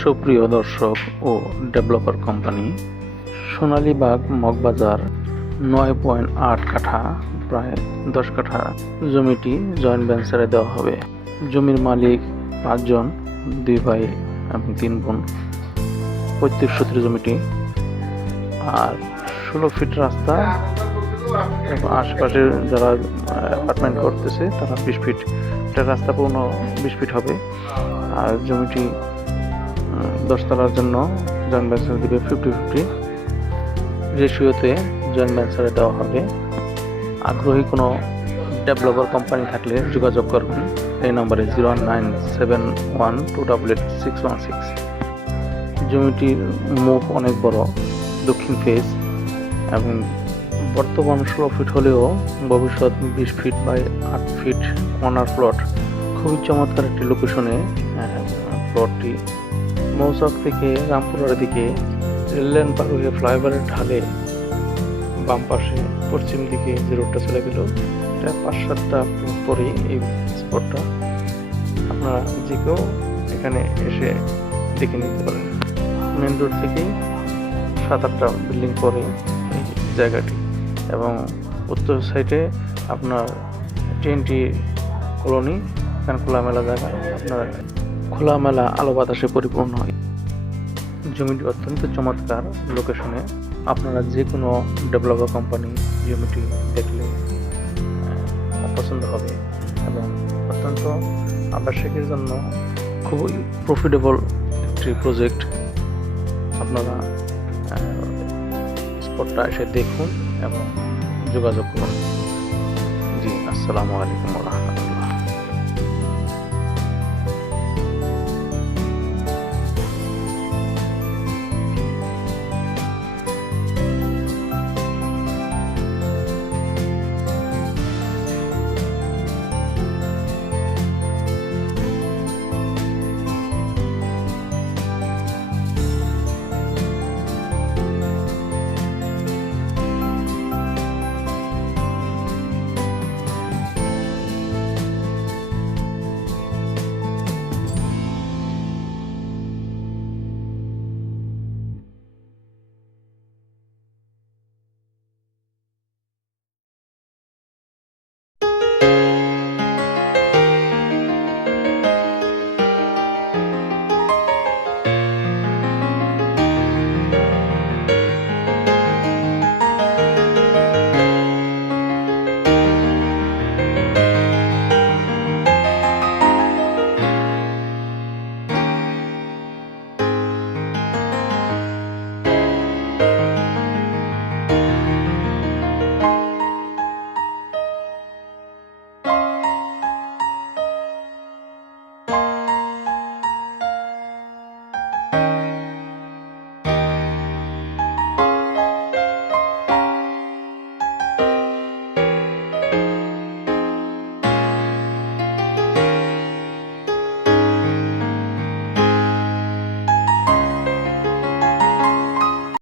সুপ্রিয় দর্শক ও developer company, সোনালীবাগ Moghbazar 9.8 কাঠা প্রায় 10 কাঠা জমিটি জয়েন্ট ভেঞ্চারে দেওয়া হবে। জমির মালিক 5 জন, 2 ভাই এবং 3 বোন। 35 শতক জমিটি, আর 16 ফিট রাস্তা এবং আশেপাশে যারা অ্যাপার্টমেন্ট করতেছে তারা 20 ফিট, এটা রাস্তা পূর্ণ 20 ফিট হবে। আর জমিটি 10 তলার জন্য জয়েন্ট ভেঞ্চার দিবে 50-50 রেশিওতে জয়েন্ট ভেঞ্চারে দেওয়া হবে। আগ্রহী কোনো ডেভেলপার কোম্পানি থাকলে যোগাযোগ করবেন এই নম্বরে 09712886616। জমিটির মুখ অনেক বড়, দক্ষিণ ফেস, এবং বর্তমান 16 ফিট হলেও ভবিষ্যৎ 20 feet by 8 feet corner plot. খুবই চমৎকার একটি লোকেশনে প্লটটি। মৌচাক থেকে রামপুরার দিকে রেললাইন পার হয়ে ফ্লাইওভারের ঢালে বাম পাশে পশ্চিম দিকে যে রোডটা চলে গেল, এটা 5-7টা পরেই এই স্পটটা। আপনারা যে কেউ এখানে এসে দেখে নিতে পারেন। মেন রোড থেকে 7-8টা বিল্ডিং পরে এই জায়গাটি, এবং উত্তর সাইডে আপনার TNT কলোনি, এখানে খোলামেলা জায়গা, আপনার খোলামেলা আলো বাতাসে পরিপূর্ণ হয়। জমিটি অত্যন্ত চমৎকার লোকেশনে। আপনারা যে কোনো ডেভেলপার কোম্পানি জমিটি দেখলে পছন্দ হবে, এবং অত্যন্ত আবাসিকের জন্য খুবই প্রফিটেবল একটি প্রজেক্ট। আপনারা স্পটটা এসে দেখুন এবং যোগাযোগ করুন। জি, আসসালামু আলাইকুম।